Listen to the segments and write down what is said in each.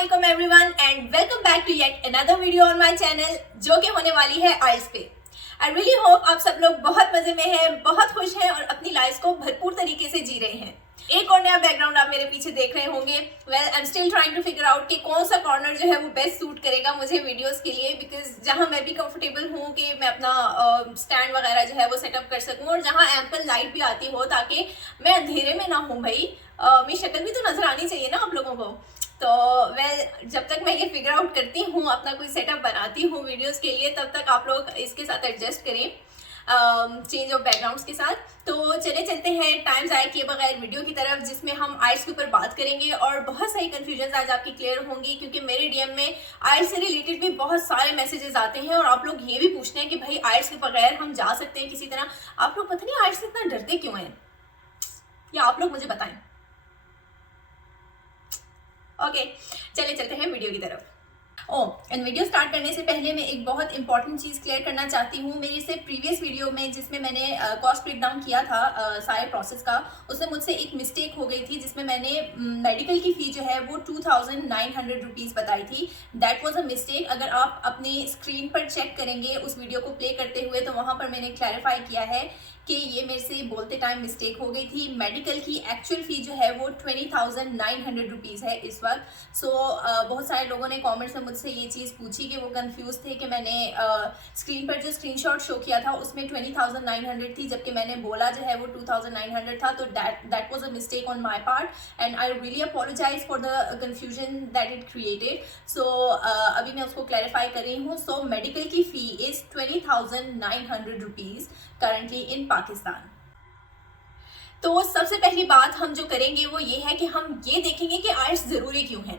अस्सलामुअलैकुम everyone and welcome back to yet another video on my channel जो कि होने वाली है आइल्स पे। आई रियली होप आप सब लोग बहुत मजे में हैं, बहुत खुश हैं और अपनी लाइफ को भरपूर तरीके से जी रहे हैं। एक और नया बैकग्राउंड आप मेरे पीछे देख रहे होंगे। Well I am still trying to figure out कि कौन सा कॉर्नर जो है वो बेस्ट सूट करेगा मुझे वीडियोस के लिए, बिकॉज जहां मैं भी कंफर्टेबल हूँ कि मैं अपना स्टैंड वगैरह जो है वो सेटअप कर सकूँ और जहां एम्पल लाइट भी आती हो ताकि मैं अंधेरे में ना हूँ। भाई मेरी शक्ल भी तो नजर आनी चाहिए ना आप लोगों को। तो वेल जब तक मैं ये फिगर आउट करती हूँ, अपना कोई सेटअप बनाती हूँ वीडियोस के लिए, तब तक आप लोग इसके साथ एडजस्ट करें चेंज ऑफ बैकग्राउंड्स के साथ। तो चलते हैं टाइम ज़ाया किए बगैर वीडियो की तरफ, जिसमें हम आइल्स के ऊपर बात करेंगे और बहुत सारी कंफ्यूजन आज आपकी क्लियर होंगी, क्योंकि मेरे डीएम में आइल्स से रिलेटेड भी बहुत सारे मैसेजेस आते हैं और आप लोग ये भी पूछते हैं कि भाई आइल्स के बगैर हम जा सकते हैं किसी तरह। आप लोग पता नहीं आइल्स से इतना डरते क्यों हैं, या आप लोग मुझे बताएं। ओके चलते हैं वीडियो की तरफ। एंड वीडियो स्टार्ट करने से पहले मैं एक बहुत इंपॉर्टेंट चीज़ क्लियर करना चाहती हूँ। मेरी से प्रीवियस वीडियो में जिसमें मैंने कॉस्ट ब्रेक डाउन किया था सारे प्रोसेस का, उसमें मुझसे एक मिस्टेक हो गई थी जिसमें मैंने मेडिकल की फ़ी जो है वो 2900 रुपीज़ बताई थी। That was a mistake. अगर आप अपनी स्क्रीन पर चेक करेंगे उस वीडियो को प्ले करते हुए तो वहाँ पर मैंने क्लैरिफाई किया है कि ये मेरे से बोलते टाइम मिस्टेक हो गई थी। मेडिकल की एक्चुअल फ़ी जो है वो 20,900 रुपीज़ है इस वक्त। सो बहुत सारे लोगों ने कमेंट्स में मुझसे ये चीज़ पूछी कि वो कंफ्यूज थे कि मैंने स्क्रीन पर जो स्क्रीनशॉट शो किया था उसमें 20,900 थी, जबकि मैंने बोला जो है वो 2,900 था। तो that was a mistake on my part and I really apologise for the confusion that it created. So अभी मैं उसको क्लैरिफाई कर रही हूँ। सो मेडिकल की fee is 20,900 rupees currently in Pakistan. तो सबसे पहली बात हम जो करेंगे वो ये है कि हम ये देखेंगे कि आइल्स ज़रूरी क्यों है।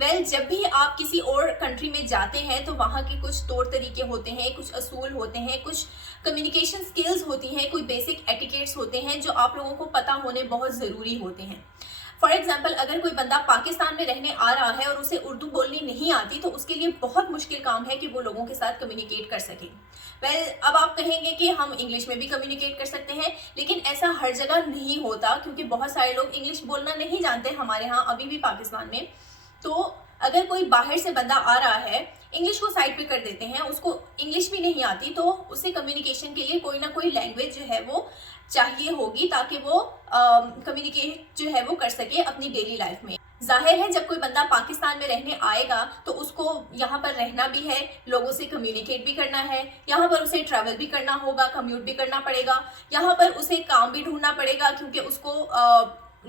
वेल जब भी आप किसी और कंट्री में जाते हैं तो वहाँ के कुछ तौर तरीके होते हैं, कुछ असूल होते हैं, कुछ कम्युनिकेशन स्किल्स होती हैं, कोई बेसिक एटिकेट्स होते हैं जो आप लोगों को पता होने बहुत ज़रूरी होते हैं। फॉर एग्जाम्पल अगर कोई बंदा पाकिस्तान में रहने आ रहा है और उसे उर्दू बोलनी नहीं आती तो उसके लिए बहुत मुश्किल काम है कि वो लोगों के साथ कम्युनिकेट कर सके। वेल अब आप कहेंगे कि हम इंग्लिश में भी कम्युनिकेट कर सकते हैं, लेकिन ऐसा हर जगह नहीं होता, क्योंकि बहुत सारे लोग इंग्लिश बोलना नहीं जानते हमारे यहाँ अभी भी पाकिस्तान में। तो अगर कोई बाहर से बंदा आ रहा है, इंग्लिश को साइड पे कर देते हैं, उसको इंग्लिश भी नहीं आती, तो उसे कम्युनिकेशन के लिए कोई ना कोई लैंग्वेज जो है वो चाहिए होगी ताकि वो कम्युनिकेट जो है वो कर सके अपनी डेली लाइफ में। जाहिर है जब कोई बंदा पाकिस्तान में रहने आएगा तो उसको यहाँ पर रहना भी है, लोगों से कम्युनिकेट भी करना है, यहाँ पर उसे ट्रैवल भी करना होगा, कम्यूट भी करना पड़ेगा, यहाँ पर उसे काम भी ढूंढना पड़ेगा, क्योंकि उसको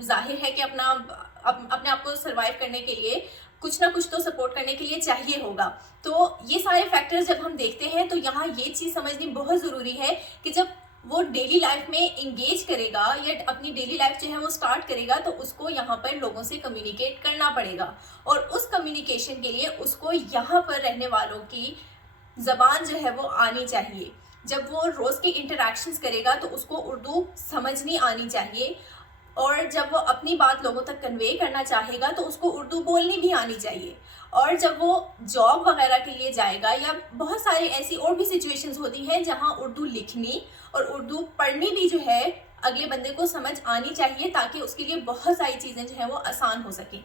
जाहिर है कि अपने आप को सर्वाइव करने के लिए कुछ ना कुछ तो सपोर्ट करने के लिए चाहिए होगा। तो ये सारे फैक्टर्स जब हम देखते हैं तो यहाँ ये चीज़ समझनी बहुत ज़रूरी है कि जब वो डेली लाइफ में इंगेज करेगा या अपनी डेली लाइफ जो है वो स्टार्ट करेगा तो उसको यहाँ पर लोगों से कम्युनिकेट करना पड़ेगा, और उस कम्युनिकेशन के लिए उसको यहाँ पर रहने वालों की ज़बान जो है वो आनी चाहिए। जब वो रोज़ के इंटरेक्शंस करेगा तो उसको उर्दू समझनी आनी चाहिए, और जब वो अपनी बात लोगों तक कन्वे करना चाहेगा तो उसको उर्दू बोलनी भी आनी चाहिए। और जब वो जॉब वगैरह के लिए जाएगा या बहुत सारे ऐसी और भी सिचुएशंस होती हैं जहां उर्दू लिखनी और उर्दू पढ़नी भी जो है अगले बंदे को समझ आनी चाहिए, ताकि उसके लिए बहुत सारी चीज़ें जो है वो आसान हो सकें।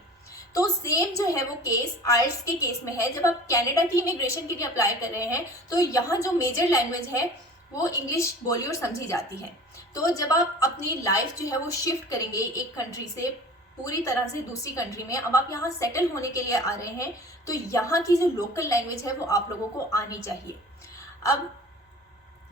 तो सेम जो है वो केस आइल्स के केस में है। जब आप कनाडा की इमिग्रेशन के लिए अप्लाई कर रहे हैं तो यहाँ जो मेजर लैंग्वेज है वो इंग्लिश बोली और समझी जाती है। तो जब आप अपनी लाइफ जो है वो शिफ्ट करेंगे एक कंट्री से पूरी तरह से दूसरी कंट्री में, अब आप यहाँ सेटल होने के लिए आ रहे हैं, तो यहाँ की जो लोकल लैंग्वेज है वो आप लोगों को आनी चाहिए। अब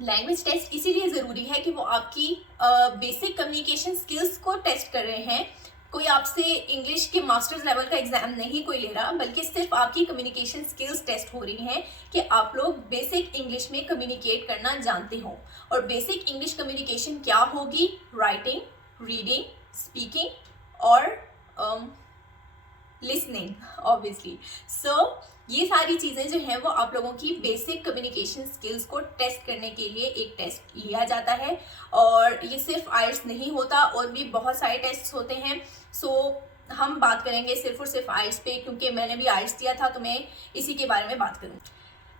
लैंग्वेज टेस्ट इसीलिए ज़रूरी है कि वो आपकी बेसिक कम्युनिकेशन स्किल्स को टेस्ट कर रहे हैं। कोई आपसे इंग्लिश के मास्टर्स लेवल का एग्जाम नहीं कोई ले रहा, बल्कि सिर्फ आपकी कम्युनिकेशन स्किल्स टेस्ट हो रही हैं कि आप लोग बेसिक इंग्लिश में कम्युनिकेट करना जानते हो। और बेसिक इंग्लिश कम्युनिकेशन क्या होगी? राइटिंग, रीडिंग, स्पीकिंग और लिसनिंग ऑब्वियसली। सो ये सारी चीज़ें जो हैं वो आप लोगों की बेसिक कम्युनिकेशन स्किल्स को टेस्ट करने के लिए एक टेस्ट लिया जाता है, और ये सिर्फ आइल्स नहीं होता, और भी बहुत सारे टेस्ट होते हैं। सो हम बात करेंगे सिर्फ और सिर्फ आइल्स पे, क्योंकि मैंने भी आइल्स दिया था तो मैं इसी के बारे में बात करूँ।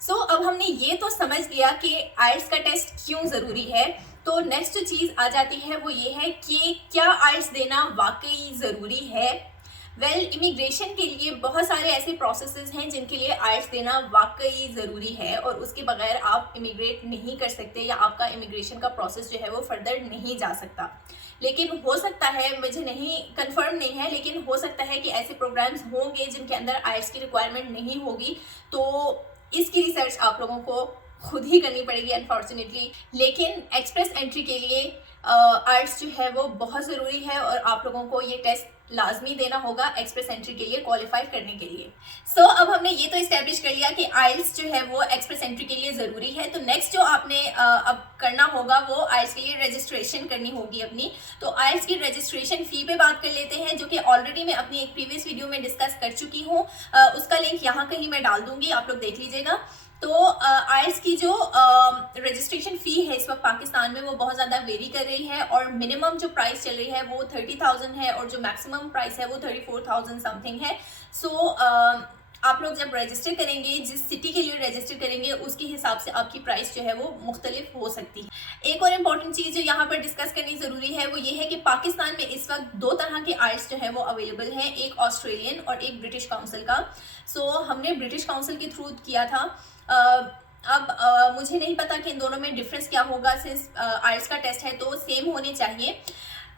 सो अब हमने ये तो समझ लिया कि आइल्स का टेस्ट क्यों ज़रूरी है। तो नेक्स्ट जो चीज़ आ जाती है वो ये है कि क्या आइल्स देना वाकई ज़रूरी है। इमिग्रेशन के लिए बहुत सारे ऐसे प्रोसेसेस हैं जिनके लिए आइल्स देना वाकई ज़रूरी है और उसके बगैर आप इमिग्रेट नहीं कर सकते या आपका इमिग्रेशन का प्रोसेस जो है वो फर्दर नहीं जा सकता। लेकिन हो सकता है, मुझे नहीं कंफर्म नहीं है, लेकिन हो सकता है कि ऐसे प्रोग्राम्स होंगे जिनके अंदर आइल्स की रिक्वायरमेंट नहीं होगी, तो इसकी रिसर्च आप लोगों को खुद ही करनी पड़ेगी अनफॉर्चुनेटली। लेकिन एक्सप्रेस एंट्री के लिए आइल्स जो है वो बहुत ज़रूरी है और आप लोगों को ये टेस्ट लाजमी देना होगा एक्सप्रेस एंट्री के लिए क्वालिफाई करने के लिए। अब हमने ये तो इस्टेब्लिश कर लिया कि आइल्स जो है वो एक्सप्रेस एंट्री के लिए ज़रूरी है। तो नेक्स्ट जो आपने अब करना होगा वो आइल्स के लिए रजिस्ट्रेशन करनी होगी अपनी। तो आइल्स की रजिस्ट्रेशन फ़ी पे बात कर लेते हैं, जो कि ऑलरेडी मैं अपनी एक प्रीवियस वीडियो में डिस्कस कर चुकी हूँ। उसका लिंक यहाँ कहीं मैं डाल दूंगी, आप लोग देख लीजिएगा। तो आइल्स की जो रजिस्ट्रेशन फ़ी है इस वक्त पाकिस्तान में वो बहुत ज़्यादा वेरी कर रही है और मिनिमम जो प्राइस चल रही है वो 30,000 है और जो मैक्सिमम प्राइस है वो 34,000 समथिंग है। आप लोग जब रजिस्टर करेंगे, जिस सिटी के लिए रजिस्टर करेंगे उसके हिसाब से आपकी प्राइस जो है वो मुख्तलिफ हो सकती है। एक और इम्पॉर्टेंट चीज़ जो यहाँ पर डिस्कस करनी ज़रूरी है वो ये है कि पाकिस्तान में इस वक्त 2 तरह के आइल्स जो है वो अवेलेबल हैं, एक ऑस्ट्रेलियन और एक ब्रिटिश काउंसिल का। हमने ब्रिटिश काउंसिल के थ्रू किया था। अब मुझे नहीं पता कि इन दोनों में डिफरेंस क्या होगा, सिंस आइल्स का टेस्ट है तो सेम होने चाहिए।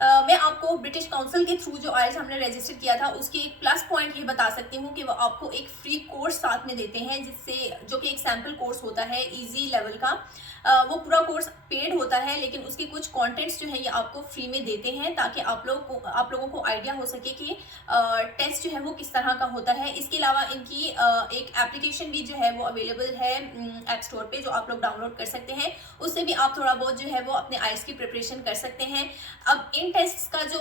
मैं आपको ब्रिटिश काउंसिल के थ्रू जो आइल्स हमने रजिस्टर किया था उसके एक प्लस पॉइंट ये बता सकती हूँ कि वो आपको एक फ्री कोर्स साथ में देते हैं, जिससे जो कि एक सैम्पल कोर्स होता है इजी लेवल का। वो पूरा कोर्स पेड होता है लेकिन उसके कुछ कंटेंट्स जो है ये आपको फ्री में देते हैं ताकि आप लोगों को आइडिया हो सके कि टेस्ट जो है वो किस तरह का होता है। इसके अलावा इनकी एक एप्लीकेशन भी जो है वो अवेलेबल है ऐप स्टोर पे, जो आप लोग डाउनलोड कर सकते हैं। उससे भी आप थोड़ा बहुत जो है वो अपने आइल्स की प्रिपरेशन कर सकते हैं। अब इन टेस्ट का जो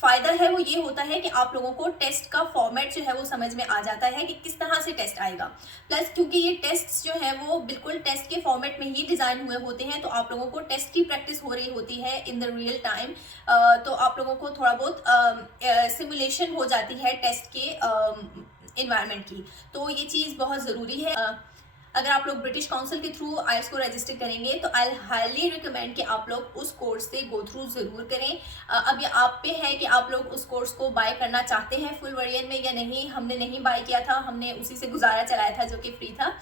फ़ायदा है वो ये होता है कि आप लोगों को टेस्ट का फॉर्मेट जो है वो समझ में आ जाता है कि किस तरह से टेस्ट आएगा। प्लस क्योंकि ये टेस्ट जो है वो बिल्कुल टेस्ट के फॉर्मेट में ही डिज़ाइन हुए होते हैं तो आप लोगों को टेस्ट की प्रैक्टिस हो रही होती है इन द रियल टाइम। तो आप लोगों को थोड़ा बहुत सिमुलेशन हो जाती है टेस्ट के इन्वायरमेंट की, तो ये चीज़ बहुत ज़रूरी है। अगर आप लोग ब्रिटिश काउंसिल के थ्रू आइल्स को रजिस्टर करेंगे तो आई हाईली रिकमेंड कि आप लोग उस कोर्स से गो थ्रू ज़रूर करें। अब ये आप पे है कि आप लोग उस कोर्स को बाय करना चाहते हैं फुल वर्जन में या नहीं। हमने नहीं बाय किया था, हमने उसी से गुजारा चलाया था जो कि फ्री था।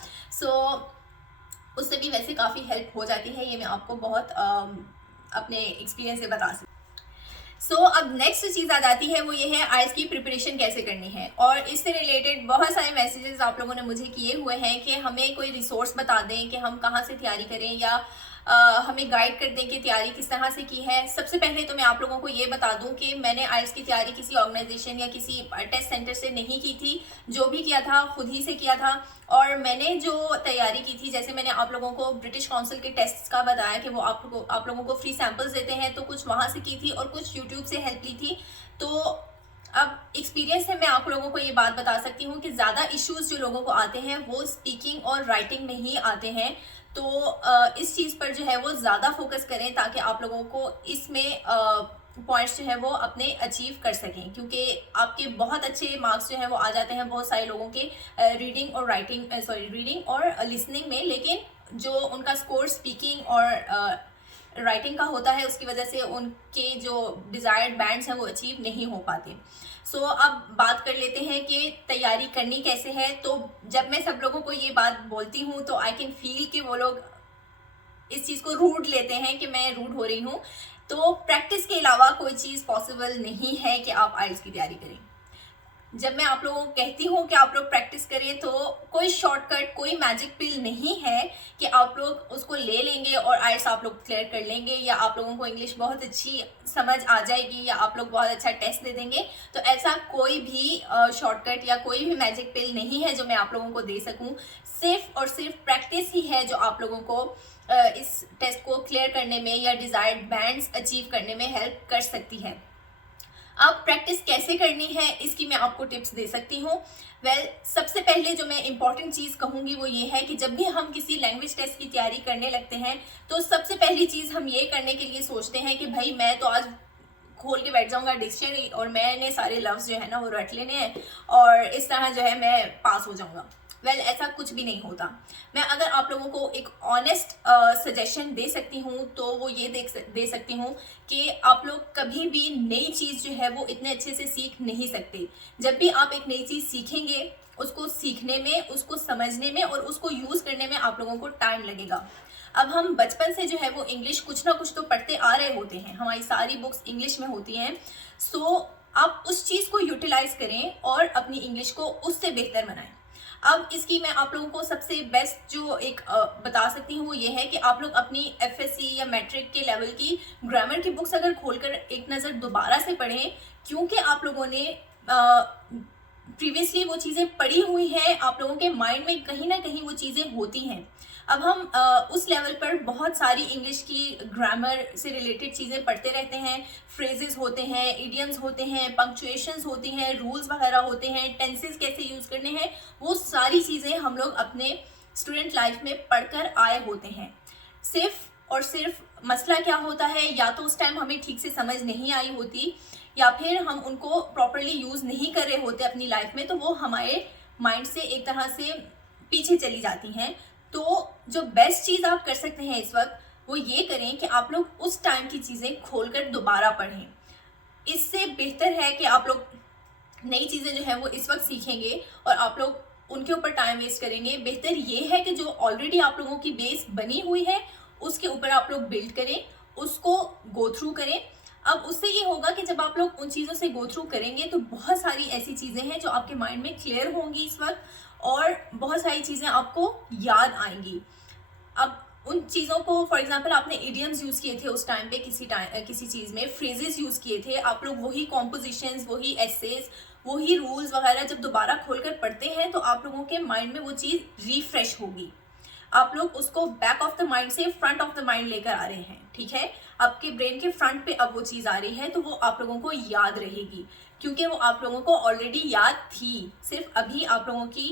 उससे भी वैसे काफ़ी हेल्प हो जाती है, ये मैं आपको बहुत अपने एक्सपीरियंस से बता सकती हूँ। अब नेक्स्ट चीज़ आ जाती है वो ये है आइल्स की प्रिपरेशन कैसे करनी है। और इससे रिलेटेड बहुत सारे मैसेजेस आप लोगों ने मुझे किए हुए हैं कि हमें कोई रिसोर्स बता दें कि हम कहाँ से तैयारी करें या हमें गाइड कर दें कि तैयारी किस तरह से की है। सबसे पहले तो मैं आप लोगों को ये बता दूं कि मैंने आइल्स की तैयारी किसी ऑर्गेनाइजेशन या किसी टेस्ट सेंटर से नहीं की थी, जो भी किया था खुद ही से किया था। और मैंने जो तैयारी की थी, जैसे मैंने आप लोगों को ब्रिटिश काउंसिल के टेस्ट का बताया कि वो आप लोगों को फ्री सैम्पल्स देते हैं, तो कुछ वहाँ से की थी और कुछ यूट्यूब से हेल्प ली थी। तो अब एक्सपीरियंस से मैं आप लोगों को ये बात बता सकती हूँ कि ज़्यादा इश्यूज जो लोगों को आते हैं वो स्पीकिंग और राइटिंग में ही आते हैं। तो इस चीज़ पर जो है वो ज़्यादा फोकस करें ताकि आप लोगों को इसमें पॉइंट्स जो है वो अपने अचीव कर सकें, क्योंकि आपके बहुत अच्छे मार्क्स जो हैं वो आ जाते हैं बहुत सारे लोगों के रीडिंग और लिसनिंग में, लेकिन जो उनका स्कोर स्पीकिंग और राइटिंग का होता है उसकी वजह से उनके जो डिज़ायर्ड बैंड्स हैं वो अचीव नहीं हो पाते। अब बात कर लेते हैं कि तैयारी करनी कैसे है। तो जब मैं सब लोगों को ये बात बोलती हूँ तो आई कैन फील कि वो लोग इस चीज़ को रूड लेते हैं कि मैं रूड हो रही हूँ। तो प्रैक्टिस के अलावा कोई चीज़ पॉसिबल नहीं है कि आप आइल्स की तैयारी करें। जब मैं आप लोगों को कहती हूँ कि आप लोग प्रैक्टिस करें तो कोई शॉर्टकट, कोई मैजिक पिल नहीं है कि आप लोग उसको ले लेंगे और आइल्स आप लोग क्लियर कर लेंगे या आप लोगों को इंग्लिश बहुत अच्छी समझ आ जाएगी या आप लोग बहुत अच्छा टेस्ट दे देंगे। तो ऐसा कोई भी शॉर्टकट या कोई भी मैजिक पिल नहीं है जो मैं आप लोगों को दे सकूँ। सिर्फ और सिर्फ प्रैक्टिस ही है जो आप लोगों को इस टेस्ट को क्लियर करने में या डिज़ायर्ड बैंड्स अचीव करने में हेल्प कर सकती है। अब प्रैक्टिस कैसे करनी है इसकी मैं आपको टिप्स दे सकती हूँ। सबसे पहले जो मैं इम्पॉर्टेंट चीज़ कहूँगी वो ये है कि जब भी हम किसी लैंग्वेज टेस्ट की तैयारी करने लगते हैं तो सबसे पहली चीज़ हम ये करने के लिए सोचते हैं कि भाई मैं तो आज खोल के बैठ जाऊँगा डिक्शनरी और मैंने सारे लफ्ज़ जो है ना वो रट लेने हैं और इस तरह जो है मैं पास हो जाऊँगा। वेल ऐसा कुछ भी नहीं होता। मैं अगर आप लोगों को एक ऑनेस्ट सजेशन दे सकती हूँ तो वो ये दे सकती हूँ कि आप लोग कभी भी नई चीज़ जो है वो इतने अच्छे से सीख नहीं सकते। जब भी आप एक नई चीज़ सीखेंगे, उसको सीखने में, उसको समझने में और उसको यूज़ करने में आप लोगों को टाइम लगेगा। अब हम बचपन से जो है वो इंग्लिश कुछ ना कुछ तो पढ़ते आ रहे होते हैं, हमारी सारी बुक्स इंग्लिश में होती हैं। सो आप उस चीज़ को यूटिलाइज करें और अपनी इंग्लिश को उससे बेहतर बनाएं। अब इसकी मैं आप लोगों को सबसे बेस्ट जो एक बता सकती हूँ वो ये है कि आप लोग अपनी एफएससी या मैट्रिक के लेवल की ग्रामर की बुक्स अगर खोलकर एक नज़र दोबारा से पढ़ें, क्योंकि आप लोगों ने प्रीवियसली वो चीज़ें पढ़ी हुई हैं, आप लोगों के माइंड में कहीं ना कहीं वो चीज़ें होती हैं। अब हम उस लेवल पर बहुत सारी इंग्लिश की ग्रामर से रिलेटेड चीज़ें पढ़ते रहते हैं, फ्रेजेस होते हैं, इडियम्स होते हैं, पंक्चुएशंस होती हैं, रूल्स वगैरह होते हैं, टेंसेस कैसे यूज़ करने हैं, वो सारी चीज़ें हम लोग अपने स्टूडेंट लाइफ में पढ़कर आए होते हैं। सिर्फ और सिर्फ मसला क्या होता है, या तो उस टाइम हमें ठीक से समझ नहीं आई होती या फिर हम उनको प्रॉपरली यूज़ नहीं कर रहे होते अपनी लाइफ में, तो वो हमारे माइंड से एक तरह से पीछे चली जाती हैं। तो जो बेस्ट चीज़ आप कर सकते हैं इस वक्त वो ये करें कि आप लोग उस टाइम की चीज़ें खोलकर दोबारा पढ़ें। इससे बेहतर है कि आप लोग नई चीज़ें जो है वो इस वक्त सीखेंगे और आप लोग उनके ऊपर टाइम वेस्ट करेंगे। बेहतर ये है कि जो ऑलरेडी आप लोगों की बेस बनी हुई है उसके ऊपर आप लोग बिल्ड करें, उसको गो थ्रू करें। अब उससे ये होगा कि जब आप लोग उन चीज़ों से गो थ्रू करेंगे तो बहुत सारी ऐसी चीज़ें हैं जो आपके माइंड में क्लियर होंगी इस वक्त, और बहुत सारी चीज़ें आपको याद आएंगी। अब उन चीज़ों को, फॉर एग्जांपल आपने इडियम्स यूज़ किए थे उस टाइम पे, किसी चीज़ में फ्रेजेस यूज़ किए थे, आप लोग वही कॉम्पोजिशंस, वही एसेज, वही रूल्स वगैरह जब दोबारा खोलकर पढ़ते हैं तो आप लोगों के माइंड में वो चीज़ रिफ्रेश होगी। आप लोग उसको बैक ऑफ द माइंड से फ्रंट ऑफ द माइंड लेकर आ रहे हैं, ठीक है। आपके ब्रेन के फ्रंट पे अब वो चीज़ आ रही है तो वो आप लोगों को याद रहेगी, क्योंकि वो आप लोगों को ऑलरेडी याद थी, सिर्फ अभी आप लोगों की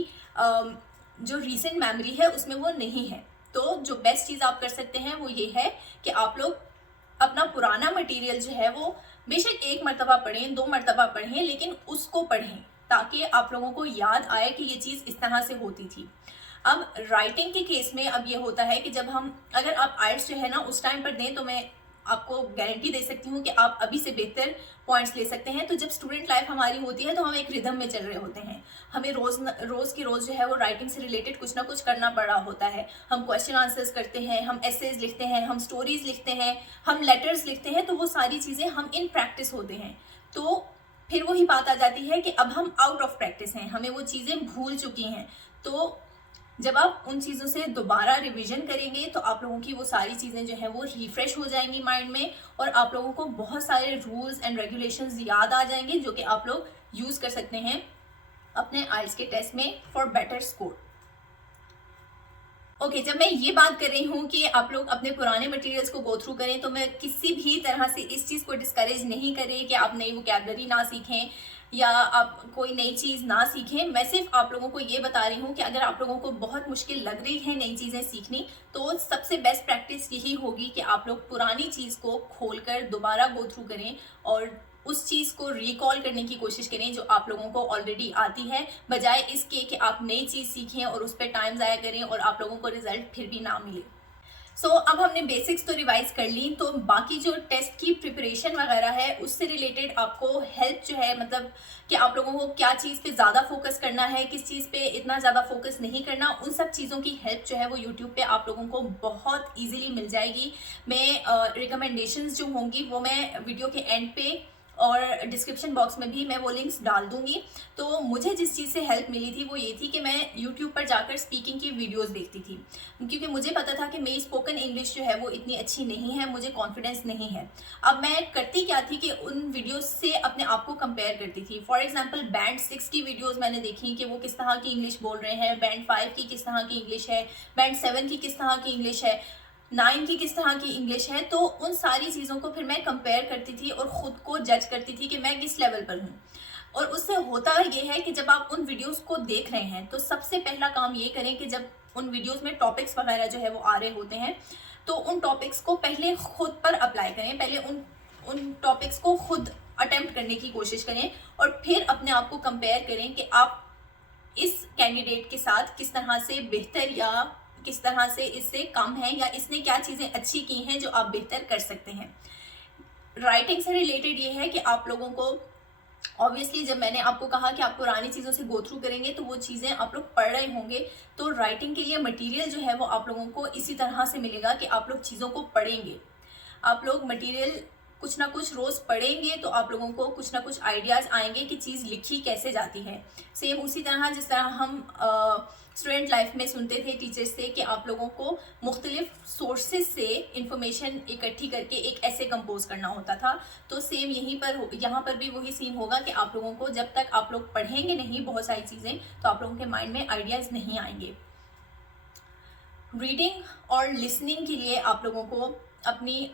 जो रीसेंट मेमोरी है उसमें वो नहीं है। तो जो बेस्ट चीज़ आप कर सकते हैं वो ये है कि आप लोग अपना पुराना मटेरियल जो है वो बेशक 1 मरतबा पढ़ें, 2 मरतबा पढ़ें, लेकिन उसको पढ़ें ताकि आप लोगों को याद आए कि ये चीज़ इस तरह से होती थी। अब राइटिंग के केस में अब ये होता है कि जब हम, अगर आप आइल्स जो है ना उस टाइम पर दें तो मैं आपको गारंटी दे सकती हूँ कि आप अभी से बेहतर पॉइंट्स ले सकते हैं। तो जब स्टूडेंट लाइफ हमारी होती है तो हम एक रिदम में चल रहे होते हैं, हमें रोज़ की रोज़ जो है वो राइटिंग से रिलेटेड कुछ ना कुछ करना पड़ा होता है। हम क्वेश्चन आंसर्स करते हैं, हम एसेज लिखते हैं, हम स्टोरीज लिखते हैं, हम लेटर्स लिखते हैं, तो वो सारी चीज़ें हम इन प्रैक्टिस होते हैं। तो फिर वही बात आ जाती है कि अब हम आउट ऑफ प्रैक्टिस हैं, हमें वो चीज़ें भूल चुकी हैं। तो जब आप उन चीज़ों से दोबारा रिवीजन करेंगे तो आप लोगों की वो सारी चीज़ें जो है वो रिफ्रेश हो जाएंगी माइंड में, और आप लोगों को बहुत सारे रूल्स एंड रेगुलेशंस याद आ जाएंगे जो कि आप लोग यूज़ कर सकते हैं अपने आइल्स के टेस्ट में फॉर बेटर स्कोर। ओके, जब मैं ये बात कर रही हूँ कि आप लोग अपने पुराने मटेरियल्स को गो थ्रू करें, तो मैं किसी भी तरह से इस चीज़ को डिस्करेज नहीं कर रही कि आप नई वोकैबलरी ना सीखें या आप कोई नई चीज़ ना सीखें। मैं सिर्फ आप लोगों को ये बता रही हूँ कि अगर आप लोगों को बहुत मुश्किल लग रही है नई चीज़ें सीखनी, तो सबसे बेस्ट प्रैक्टिस यही होगी कि आप लोग पुरानी चीज़ को खोलकर दोबारा गो थ्रू करें और उस चीज़ को रिकॉल करने की कोशिश करें जो आप लोगों को ऑलरेडी आती है, बजाय इसके कि आप नई चीज़ सीखें और उस पर टाइम ज़ाया करें और आप लोगों को रिजल्ट फिर भी ना मिले। सो अब हमने बेसिक्स तो रिवाइज कर ली, तो बाकी जो टेस्ट की प्रिपरेशन वगैरह है उससे रिलेटेड आपको हेल्प जो है, मतलब कि आप लोगों को क्या चीज़ पे ज़्यादा फोकस करना है, किस चीज़ पे इतना ज़्यादा फोकस नहीं करना, उन सब चीज़ों की हेल्प जो है वो यूट्यूब पे आप लोगों को बहुत ईजिली मिल जाएगी। मैं रिकमेंडेशंस जो होंगी वो मैं वीडियो के एंड पे और डिस्क्रिप्शन बॉक्स में भी मैं वो लिंक्स डाल दूंगी। तो मुझे जिस चीज़ से हेल्प मिली थी वो ये थी कि मैं यूट्यूब पर जाकर स्पीकिंग की वीडियोस देखती थी, क्योंकि मुझे पता था कि मेरी स्पोकन इंग्लिश जो है वो इतनी अच्छी नहीं है, मुझे कॉन्फिडेंस नहीं है। अब मैं करती क्या थी कि उन वीडियोस से अपने आप को कंपेयर करती थी। फॉर एग्जांपल बैंड 6 की वीडियोस मैंने देखी कि वो किस तरह की इंग्लिश बोल रहे हैं, बैंड 5 की किस तरह की इंग्लिश है, बैंड 7 की किस तरह की इंग्लिश है, 9 की किस तरह की इंग्लिश है। तो उन सारी चीज़ों को फिर मैं कंपेयर करती थी और ख़ुद को जज करती थी कि मैं किस लेवल पर हूँ। और उससे होता ये है कि जब आप उन वीडियोस को देख रहे हैं तो सबसे पहला काम ये करें कि जब उन वीडियोस में टॉपिक्स वगैरह जो है वो आ रहे होते हैं तो उन टॉपिक्स को पहले खुद पर अप्लाई करें, पहले उन टॉपिक्स को खुद अटेम्प्ट करने की कोशिश करें और फिर अपने आप को कंपेयर करें कि आप इस कैंडिडेट के साथ किस तरह से बेहतर या किस तरह से इससे कम है, या इसने क्या चीज़ें अच्छी की हैं जो आप बेहतर कर सकते हैं। राइटिंग से रिलेटेड ये है कि आप लोगों को ऑब्वियसली जब मैंने आपको कहा कि आप पुरानी चीज़ों से गो थ्रू करेंगे तो वो चीज़ें आप लोग पढ़ रहे होंगे, तो राइटिंग के लिए मटेरियल जो है वो आप लोगों को इसी तरह से मिलेगा कि आप लोग चीज़ों को पढ़ेंगे। आप लोग मटेरियल कुछ ना कुछ रोज़ पढ़ेंगे तो आप लोगों को कुछ ना कुछ आइडियाज़ आएंगे कि चीज़ लिखी कैसे जाती है। सेम उसी तरह जिस तरह हम स्टूडेंट लाइफ में सुनते थे टीचर्स से कि आप लोगों को मुख्तलिफ सोर्सेज से इंफॉर्मेशन इकट्ठी करके एक ऐसे कंपोज करना होता था, तो सेम यहाँ पर भी वही सीन होगा कि आप लोगों को जब तक आप लोग पढ़ेंगे नहीं बहुत सारी चीज़ें, तो आप लोगों के माइंड में आइडियाज़ नहीं आएंगे। रीडिंग और लिसनिंग के लिए आप लोगों को अपनी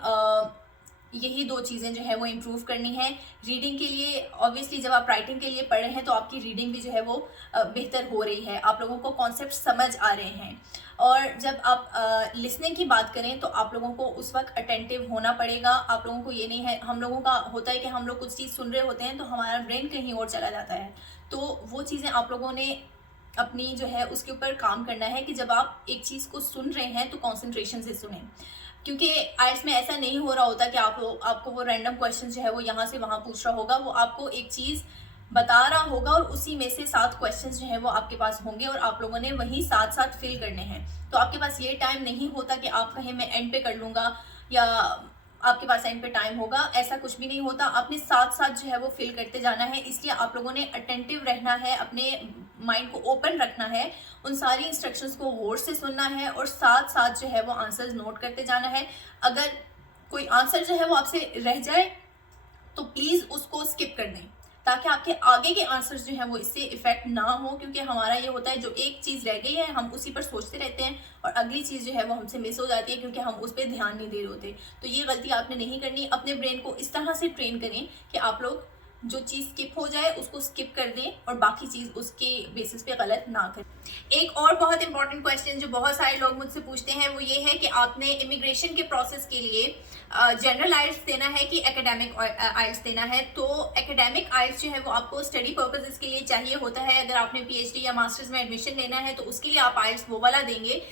यही दो चीज़ें जो है वो इम्प्रूव करनी है। रीडिंग के लिए ऑब्वियसली जब आप राइटिंग के लिए पढ़ रहे हैं तो आपकी रीडिंग भी जो है वो बेहतर हो रही है, आप लोगों को कॉन्सेप्ट समझ आ रहे हैं। और जब आप लिसनिंग की बात करें तो आप लोगों को उस वक्त अटेंटिव होना पड़ेगा। आप लोगों को ये नहीं है, हम लोगों का होता है कि हम लोग कुछ चीज़ सुन रहे होते हैं तो हमारा ब्रेन कहीं और चला जाता है, तो वो चीज़ें आप लोगों ने अपनी जो है उसके ऊपर काम करना है कि जब आप एक चीज़ को सुन रहे हैं तो कॉन्सेंट्रेशन से सुने, क्योंकि आइल्स में ऐसा नहीं हो रहा होता कि आपको वो रैंडम क्वेश्चन जो है वो यहाँ से वहाँ पूछ रहा होगा। वो आपको एक चीज़ बता रहा होगा और उसी में से 7 क्वेश्चंस जो है वो आपके पास होंगे और आप लोगों ने वही साथ साथ फिल करने हैं। तो आपके पास ये टाइम नहीं होता कि आप कहें मैं एंड पे कर लूँगा या आपके पास एंड पे टाइम होगा, ऐसा कुछ भी नहीं होता। आपने साथ साथ जो है वो फिल करते जाना है, इसलिए आप लोगों ने अटेंटिव रहना है, अपने माइंड को ओपन रखना है, उन सारी इंस्ट्रक्शंस को गौर से सुनना है और साथ साथ जो है वो आंसर्स नोट करते जाना है। अगर कोई आंसर जो है वो आपसे रह जाए तो प्लीज़ उसको स्किप कर दें, ताकि आपके आगे के आंसर्स जो हैं वो इससे इफेक्ट ना हो। क्योंकि हमारा ये होता है जो एक चीज़ रह गई है हम उसी पर सोचते रहते हैं और अगली चीज़ जो है वो हमसे मिस हो जाती है क्योंकि हम उस पर ध्यान नहीं दे रहे होते। तो ये गलती आपने नहीं करनी। अपने ब्रेन को इस तरह से ट्रेन करें कि आप लोग जो चीज़ स्किप हो जाए उसको स्किप कर दें और बाकी चीज़ उसके बेसिस पे गलत ना करें। एक और बहुत इंपॉर्टेंट क्वेश्चन जो बहुत सारे लोग मुझसे पूछते हैं वो ये है कि आपने इमिग्रेशन के प्रोसेस के लिए जनरल आइल्स देना है कि एकेडमिक आइल्स देना है। तो एकेडमिक आइल्स जो है वो आपको स्टडी पर्पसेस के लिए चाहिए होता है। अगर आपने पीएचडी या मास्टर्स में एडमिशन लेना है तो उसके लिए आप आइल्स वो वाला देंगे।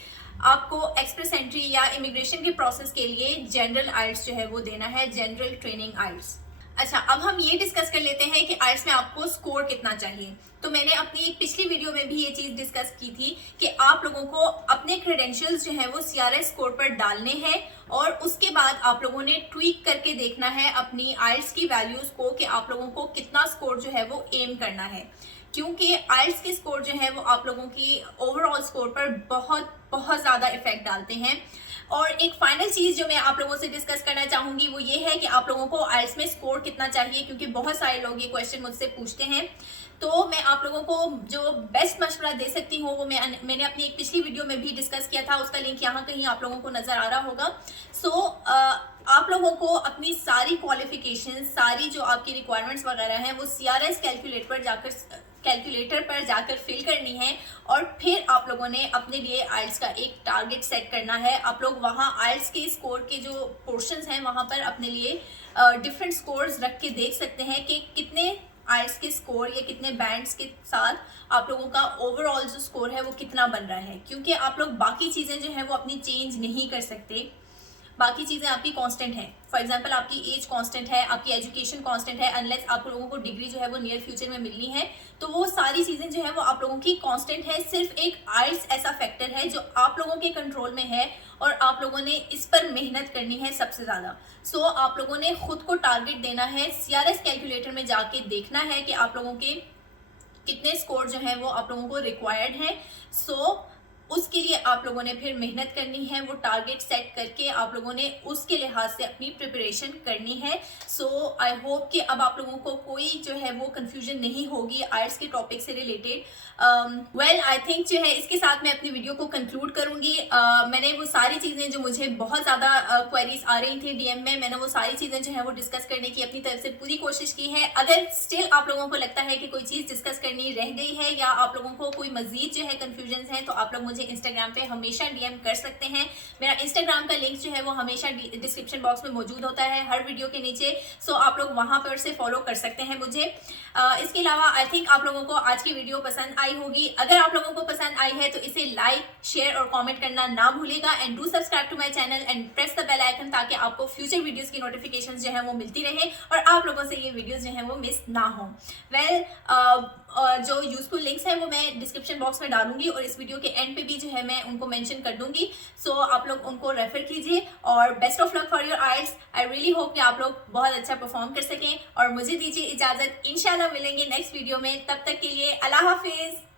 आपको एक्सप्रेस एंट्री या इमिग्रेशन के प्रोसेस के लिए जनरल आइल्स जो है वो देना है, जनरल ट्रेनिंग आइल्स। अच्छा, अब हम ये डिस्कस कर लेते हैं कि आइल्स में आपको स्कोर कितना चाहिए। तो मैंने अपनी एक पिछली वीडियो में भी ये चीज़ डिस्कस की थी कि आप लोगों को अपने क्रेडेंशियल्स जो है वो CRS स्कोर पर डालने हैं और उसके बाद आप लोगों ने ट्वीक करके देखना है अपनी आइल्स की वैल्यूज़ को कि आप लोगों को कितना स्कोर जो है वो एम करना है, क्योंकि आइल्स के स्कोर जो है वो आप लोगों की ओवरऑल स्कोर पर बहुत बहुत ज़्यादा इफेक्ट डालते हैं। और एक फाइनल चीज़ जो मैं आप लोगों से डिस्कस करना चाहूँगी वो ये है कि आप लोगों को आइल्स में स्कोर कितना चाहिए, क्योंकि बहुत सारे लोग ये क्वेश्चन मुझसे पूछते हैं। तो मैं आप लोगों को जो बेस्ट मशवरा दे सकती हूँ वो मैंने अपनी एक पिछली वीडियो में भी डिस्कस किया था, उसका लिंक यहाँ कहीं आप लोगों को नज़र आ रहा होगा। सो आप लोगों को अपनी सारी क्वालिफिकेशन, सारी जो आपकी रिक्वायरमेंट्स वगैरह हैं वो CRS कैलकुलेटर पर जाकर फिल करनी है और फिर आप लोगों ने अपने लिए आइल्स का एक टारगेट सेट करना है। आप लोग वहाँ आइल्स के स्कोर के जो पोर्शंस हैं वहाँ पर अपने लिए डिफरेंट स्कोर्स रख के देख सकते हैं कि कितने आइल्स के स्कोर या कितने बैंड्स के साथ आप लोगों का ओवरऑल जो स्कोर है वो कितना बन रहा है। क्योंकि आप लोग बाकी चीज़ें जो हैं वो अपनी चेंज नहीं कर सकते, बाकी चीज़ें आपकी कांस्टेंट हैं। फॉर एग्जांपल आपकी एज कांस्टेंट है, आपकी एजुकेशन कांस्टेंट है, अनलेस आप लोगों को डिग्री जो है वो नियर फ्यूचर में मिलनी है, तो वो सारी चीज़ें जो है वो आप लोगों की कांस्टेंट है। सिर्फ एक आइल्स ऐसा फैक्टर है जो आप लोगों के कंट्रोल में है और आप लोगों ने इस पर मेहनत करनी है सबसे ज़्यादा। सो आप लोगों ने खुद को टारगेट देना है, CRS कैलकुलेटर में जाके देखना है कि आप लोगों के कितने स्कोर जो है वो आप लोगों को रिक्वायर्ड हैं। सो उसके लिए आप लोगों ने फिर मेहनत करनी है, वो टारगेट सेट करके आप लोगों ने उसके लिहाज से अपनी प्रिपरेशन करनी है। सो आई होप कि अब आप लोगों को कोई जो है वो कंफ्यूजन नहीं होगी आइल्स के टॉपिक से रिलेटेड। वेल आई थिंक जो है इसके साथ मैं अपनी वीडियो को कंक्लूड करूँगी। मैंने वो सारी चीज़ें जो मुझे बहुत ज़्यादा क्वेरीज आ रही थी DM में, मैंने वो सारी चीज़ें जो है वो डिस्कस करने की अपनी तरफ से पूरी कोशिश की है। अगर स्टिल आप लोगों को लगता है कि कोई चीज़ डिस्कस करनी रह गई है या आप लोगों को कोई मज़ीद जो है कन्फ्यूजन है तो आप लोग मुझे मुझे इंस्टाग्राम पे हमेशा डीएम कर सकते हैं। मेरा इंस्टाग्राम का लिंक जो है वो हमेशा डिस्क्रिप्शन बॉक्स में मौजूद होता है हर वीडियो के नीचे, सो आप लोग वहां पर से फॉलो कर सकते हैं मुझे। इसके अलावा आई थिंक आप लोगों को आज की वीडियो पसंद आई होगी। अगर आप लोगों को पसंद आई है तो इसे लाइक, शेयर और कमेंट करना ना भूलिएगा and do subscribe to my channel and press the bell icon, ताकि आपको फ्यूचर वीडियोस की नोटिफिकेशंस जो है वो मिलती रहे और आप लोगों से ये वीडियोस जो है वो मिस ना हो। जो यूजफुल लिंक्स हैं वो मैं डिस्क्रिप्शन बॉक्स में डालूंगी और इस वीडियो के एंड पे भी जो है मैं उनको मेंशन कर दूंगी, सो आप लोग उनको रेफर कीजिए और best of luck for your IELTS. I really hope कि आप लोग बहुत अच्छा परफॉर्म कर सकें और मुझे दीजिए इजाजत। इंशाल्लाह मिलेंगे नेक्स्ट वीडियो में, तब तक के लिए अल्लाह हाफिज।